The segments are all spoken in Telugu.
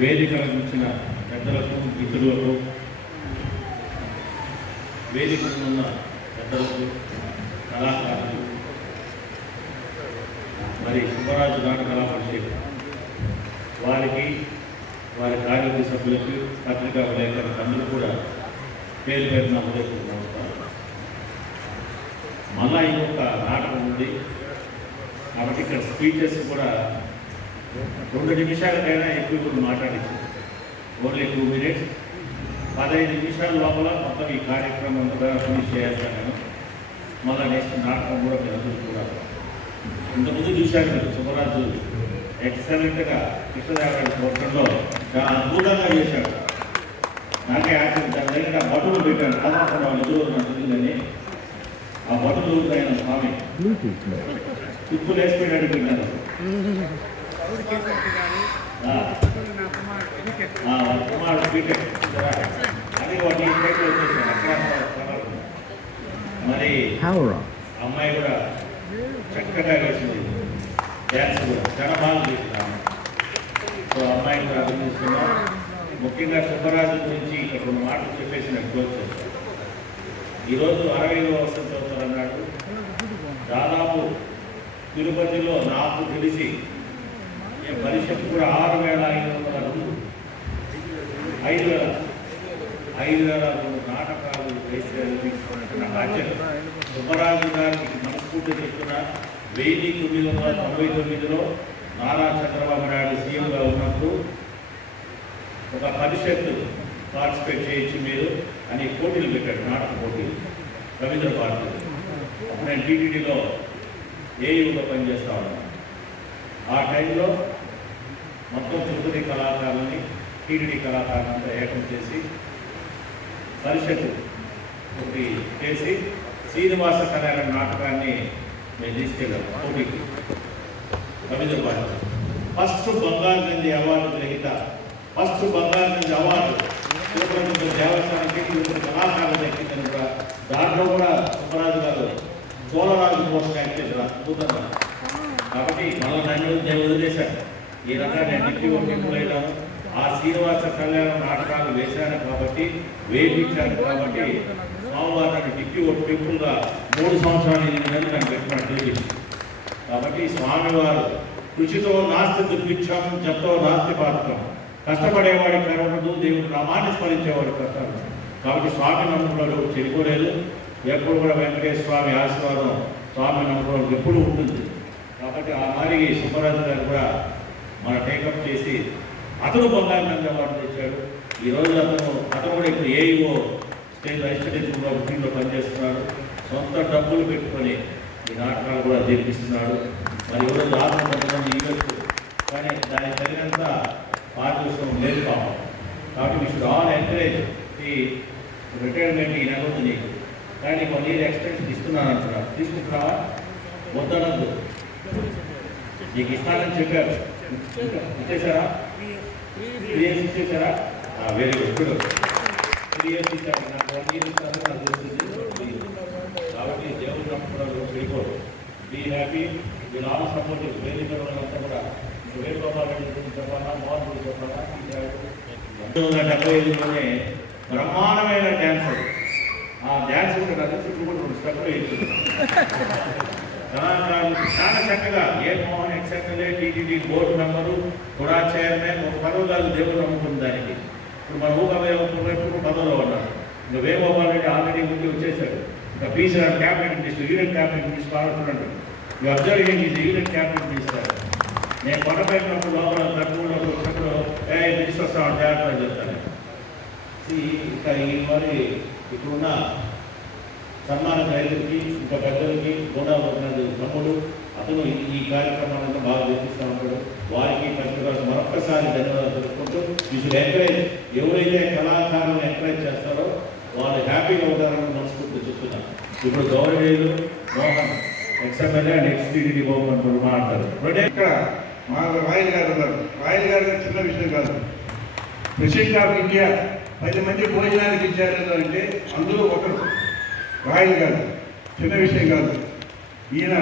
వేదిక ఇచ్చిన పెద్దలకు మిత్రులకు, వేదిక ఉన్న పెద్దలకు, కళాకారులు, మరి సుబ్బరాజు నాటక కళా పరిషత్ వారికి, వారి కార్యవర్గ సభ్యులకి, పత్రికా విలేకరులకు అందరూ కూడా పేరు పేరున హృదయపూర్వక మళ్ళా ఇంకొక నాటకం ఉంది కాబట్టి ఇక్కడ స్పీచెస్ కూడా 2 నిమిషాలకైనా ఎక్కువ మాట్లాడించింది. ఓన్లీ 2 minutes, 15 నిమిషాల లోపల మొత్తం ఈ కార్యక్రమం కూడా ఫినిష్ చేయాలి. మళ్ళీ నెక్స్ట్ నాటకం కూడా మీరు కూడా ఇంతకుముందు చూశారు మీరు. సుబ్బరాజు ఎక్సలెంట్గా కృష్ణదేవరాయల ప్రోగ్రాంలో చాలా అద్భుతంగా చేశాడు. నాకే ఆశ్చర్యం. దాని దగ్గర బటులు పెట్టాను. సాధారణ ఎదురు నచ్చిందని ఆ బటులు ఆయన స్వామి తుప్పులు వేసుకుని అడిగినారు. కుమారుడు బీటెక్ అది వాటి వచ్చేసాడు అక్కడ. మరి అమ్మాయి కూడా చక్కగా వేసింది. డ్యాన్స్ కూడా చాలా బాగా చేస్తున్నాను. సో అమ్మాయిని కూడా అభినందిస్తున్నాం. ముఖ్యంగా సుబ్బరాజు గురించి ఇక్కడ 2 మాటలు చెప్పేసి నాకు క్లోజ్ చేస్తాను. ఈరోజు 60వ వసంతోత్సవం అన్నాడు. దాదాపు తిరుపతిలో నాకు తెలిసి పరిషత్ కూడా 6,500 5,000 నాటకాలు వేసేది. ఆశ్చర్యం. సుబ్బరాజు గారికి మనస్ఫూర్తి చెప్తున్న 1999లో నారా చంద్రబాబు నాయుడు సీఎంగా ఉన్నప్పుడు ఒక పరిషత్ పార్టిసిపేట్ చేయించి మీరు అని పోటీలు పెట్టాడు, నాటక పోటీలు, రవీంద్ర భారతి. అప్పుడు నేను టీటీడీలో ఏయూగా పనిచేస్తా ఉన్నాను. ఆ టైంలో మొత్తం తిరుపతి కళాకారులని, టీటీడీ కళాకారులంతా ఏకం చేసి పరిషత్ ఒకటి చేసి శ్రీనివాస కళ్యాణ నాటకాన్ని మేము తీసుకెళ్ళాము పోటీకి. రవీంద్ర భారతి ఫస్ట్ బంగారు నంది అవార్డు గ్రహీత, ఫస్ట్ బంగారు నంది అవార్డు తిరుపతి దేవస్థానానికి తిరుపతి కళాకారులు ఎక్కిందని కూడా దాంట్లో కూడా సుబ్బరాజు గారు చోళరాజు కోసం యాక్ట్ చేశారు అద్భుతంగా. కాబట్టి మళ్ళీ నన్ను వదిలేశాను. ఈ రకంగా నేను డిప్యూటీ అయినాను. ఆ శ్రీనివాస కళ్యాణ నాటకాలు వేశాను కాబట్టి, వేయించాను కాబట్టి స్వామివారిని డిప్యూటీ టెంపుల్గా 3 సంవత్సరాలు 8 నెలలు నేను పెట్టినట్టు. కాబట్టి స్వామివారు కృషితో నాస్తి దుర్భిక్షం, జతో నాస్తి పాత్రం, కష్టపడేవాడి కరుణదు, దేవుడు నామాన్ని స్మరించేవాడు కష్టాలు. కాబట్టి స్వామి నమ్మకంలో చెడిపోలేదు. ఎప్పుడు కూడా వెంకటేశ్వర స్వామి ఆశీర్వాదం స్వామి నమ్మకంలో ఎప్పుడు ఉంటుంది. కాబట్టి ఆ మాదిరి సుబ్బరాజు గారు కూడా మన టేకప్ చేసి అతను బంగారు నంది అవార్డు తెచ్చాడు. ఈరోజు అతను కూడా ఇప్పుడు ఏఈఓ స్టేట్ ఐస్టేట్లో టీంలో పనిచేస్తున్నాడు. సొంత డబ్బులు పెట్టుకొని ఈ నాటకాలు కూడా జరిపిస్తున్నాడు. మరి ఈరోజు 600 మంది ఈవెంట్స్, కానీ దానికి తగినంత పారితోషికం లేదు పాపం. కాబట్టి వీ షుడ్ ఆల్ ఎంకరేజ్ ఈ రిటైర్మెంట్. ఈ నెల ఉంది నీకు, కానీ 1 year ఎక్స్టెన్షన్ ఇస్తున్నాను అంటున్నారు. తీసుకుంటున్నావా? వద్దనద్దు. నీకు ఇస్తానని చెప్పారు, ఇచ్చేసారా? 3 years ఇచ్చేసారా? Very good. 3 years ఇచ్చారు. నాకు 1 year ఇస్తాను నాకు తెలుస్తుంది. కాబట్టి దేవుడు నమ్మకాలు వెళ్ళిపోరు. Be happy. వీళ్ళు ఆల్ సపోర్ట్. వేరే అంతా కూడా వేణుగోపాల్ రెడ్డి గురించి చెప్పాలా, మోహన్ గురించి చెప్పాలా. 1975లోనే బ్రహ్మాండమైన డ్యాన్సర్. ఆ డ్యాన్స్ కూడా కలిసి ఇప్పుడు 2 స్టెప్లు వేయించింది. కళాకారులు చాలా చక్కగా ఏ మోహన్ ఎక్సెప్ట్లే టీటీడీ బోర్డు మెంబరు కూడా చైర్మన్. ఒక పదవి కాదు దేవుడు నమ్ముతుంది దానికి. ఇప్పుడు మన ఊహకు 10లో ఉన్నారు. ఇంకా వేణుగోపాల్ రెడ్డి ఆల్రెడీ ముందు వచ్చేసాడు. ఇంకా PCR cabinet minister, union cabinet minister కావాలంటున్నాడు. ఈ observing is union cabinet minister. నేను కొండపైనప్పుడు లోపల తక్కువలో వచ్చినప్పుడు మినిస్టర్ వస్తామని జాగ్రత్తగా చెప్తాను. ఇంకా ఈ మరి ఇప్పుడున్న సన్మాన రైతులకి, ఇంకా పెద్దలకి కూడా తమ్ముడు అతను ఈ కార్యక్రమాలను బాగా నిర్వహిస్తూ ఉంటాడు. వారికి పత్రికలకు మరొక్కసారి ధన్యవాదాలు తెలుపుకుంటూ వీళ్ళు ఎంకరేజ్, ఎవరైతే కళాకారులను ఎంకరేజ్ చేస్తారో వాళ్ళు హ్యాపీగా ఉంటారని మనస్ఫూర్తి చెప్తున్నాను. ఇప్పుడు గౌరవేలు మోహన్ ఎక్స్ఎమ్మెల్యే అండ్ ఎక్స్టీడీ బహుమతులు మాట్లాడతారు. ఇక్కడ మా రాయల్ గారు ఉన్నారు. రాయల్ గారు చిన్న విషయం కాదు. ప్రెసిడెంట్ ఆఫ్ ఇండియా 10 మంది భోజనానికి ఇచ్చారు అంటే అందులో ఒకరు రాయల్ గారు. చిన్న విషయం కాదు. ఈయన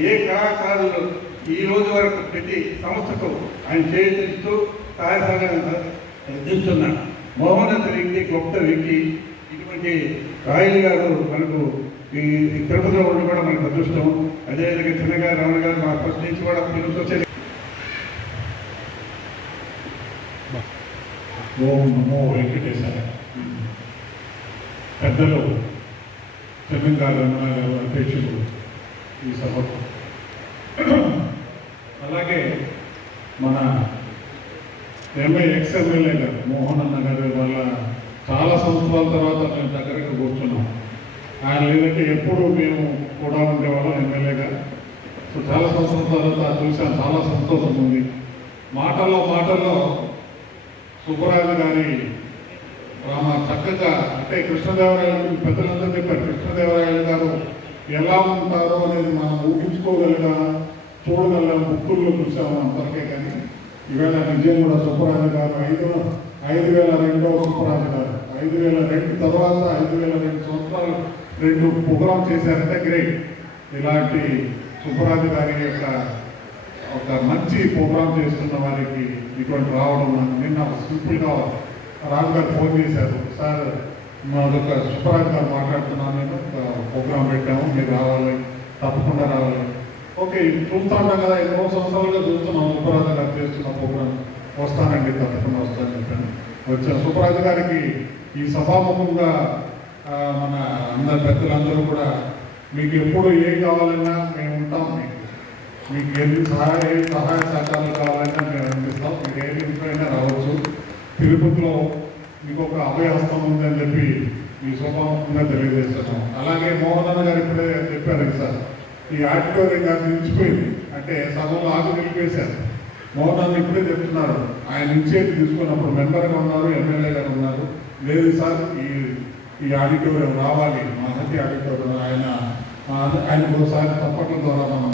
ఏ కళాకారులు ఈ రోజు వరకు ప్రతి సంస్థకు ఆయన చేయిస్తూ సహాయ సహకారం అందిస్తున్న మహోన్నత వ్యక్తి, గొప్ప వ్యక్తి. ఇటువంటి రాయలు గారు మనకు ఈ తిరుపతిలో ఉండి కూడా మనకు అదృష్టం. అదేవిధంగా చిన్నగారు, రమణ గారు మా ఫస్ట్ నుంచి కూడా ఫిల్మ్స్ వచ్చేది. ఓం నమో వెంకటేశాయ. పెద్దలు తెలంగాణ రమణ గారు అధ్యక్షులు ఈ సభకు, అలాగే మన ఎక్స్-ఎమ్మెల్యే గారు మోహన్ అన్న గారు వల్ల చాలా సంవత్సరాల తర్వాత మేము దగ్గరకు కూర్చున్నాం. ఆయన లేదంటే ఎప్పుడు మేము కూడా ఉండేవాళ్ళం ఎమ్మెల్యేగా. సో చాలా సంవత్సరాల తర్వాత చూసాను, చాలా సంతోషం ఉంది. మాటల్లో సుబ్బరాజు గారి చక్కగా అంటే కృష్ణదేవరాయలు పెద్దలందరూ చెప్పారు. కృష్ణదేవరాయలు గారు ఎలా ఉంటారో అనేది మనం ఊహించుకోగలిగా చూడగలం, బుక్కుల్లో చూసాము అంతవరకే. కానీ ఈవేళ నిజం కూడా సుబ్బరాజు గారు 5002 సుబ్బరాజు గారు 5002 తర్వాత 5002 సంవత్సరాలు 2 ప్రోగ్రామ్ చేశారంటే గ్రేట్. ఇలాంటి సుబ్బరాజు గారి యొక్క ఒక మంచి ప్రోగ్రామ్ చేస్తున్న వారికి ఇటువంటి రావడం నిన్న సింపుల్గా రాజు గారు ఫోన్ చేశారు, సార్ మాదొక సుబ్బరాజు గారు మాట్లాడుతున్నాను, నేను ప్రోగ్రాం పెట్టాము, మీరు రావాలి, తప్పకుండా రావాలి. ఓకే, చూస్తూ ఉంటాం కదా, 2 సంవత్సరాలుగా చూస్తున్నాం సుబ్బరాజు గారు చేస్తున్న ప్రోగ్రాం. వస్తానండి, తప్పకుండా వస్తానని చెప్పాను. వచ్చాను. సుబ్బరాజు గారికి ఈ సభాముఖంగా మన అందరి పెద్దలందరూ కూడా మీకు ఎప్పుడు ఏం కావాలన్నా మేము ఉంటాం, మీకు ఎన్ని సహాయ సహకారాలు కావాలన్నా మేము అందిస్తాం. మీరు ఏ ఇంట్లోనే రావచ్చు. తిరుపతిలో మీకు ఒక అభయహస్తం ఉందని చెప్పి ఈ సభాముఖంగా తెలియజేస్తున్నాం. అలాగే మోహన్ అన్న గారు ఇప్పుడే చెప్పారు సార్, ఈ ఆడిటోరియం గారు నిలిచిపోయింది అంటే సభలో ఆకు నిలిపేశారు. మోహన్ అన్న ఇప్పుడే చెప్తున్నారు, ఆయన ఇనిషియేటివ్ తీసుకున్నప్పుడు మెంబర్గా ఉన్నారు, ఎమ్మెల్యే గారు ఉన్నారు. లేదు సార్, ఈ ఆడిటోరియం రావాలి, మహతి ఆడిటోరియం, ఆయనకు ఒకసారి తప్పట్ల ద్వారా మనం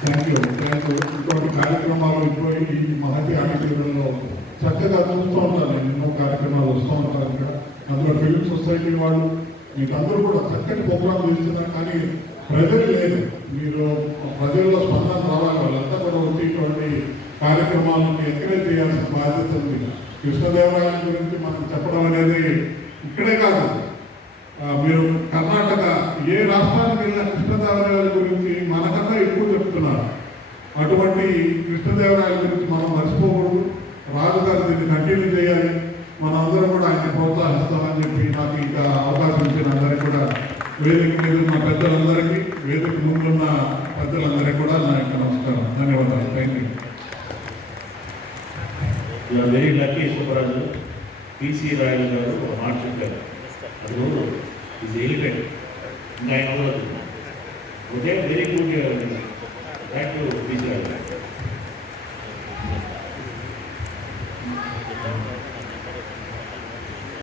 థ్యాంక్ యూ. ఇంకోటి కార్యక్రమాలు ఇప్పుడు ఈ మహతి ఆడిటోరియంలో చక్కగా చూస్తూ ఉంటారు. ఎన్నో కార్యక్రమాలు వస్తూ ఉంటారు ఇక్కడ. అందులో ఫిల్మ్ సొసైటీ వాళ్ళు మీకు అందరూ కూడా చక్కటి ప్రోగ్రాం చేస్తున్నారు. కానీ ప్రజలు లేదు, మీరు ప్రజల్లో స్పందన రావాలి. వాళ్ళంతా కూడా వచ్చి ఇటువంటి కార్యక్రమాలను ఎంకరేజ్ చేయాల్సిన బాధ్యత ఉంది. కృష్ణదేవరాయల గురించి మనం చెప్పడం అనేది ఇక్కడే కాదు, మీరు కర్ణాటక ఏ రాష్ట్రానికి వెళ్ళిన కృష్ణదేవరాయల గురించి మనకన్నా ఎక్కువ చెప్తున్నారు. అటువంటి కృష్ణదేవరాయల గురించి మనం మర్చిపోకూడదు. రాజు గారు దీన్ని కంటిన్యూ చేయాలి. మనందరం కూడా ఆయన ప్రోత్సహిస్తామని చెప్పి నాకు ఇంకా అవకాశం ఇచ్చిన అందరికీ కూడా, వేదిక మీద ఉన్న పెద్దలందరికీ, వేదిక ముందున్న పెద్దలందరికీ కూడా నా యొక్క నమస్కారం, ధన్యవాదాలు. Thank you. Very lucky Subbaraju. PC Rayalu garu ఒక మాట చెప్పారు, అది ఈజ్ ఎలిఫెంట్. ఇంకా ఆయన okay, very good. Thank you PC Rayalu.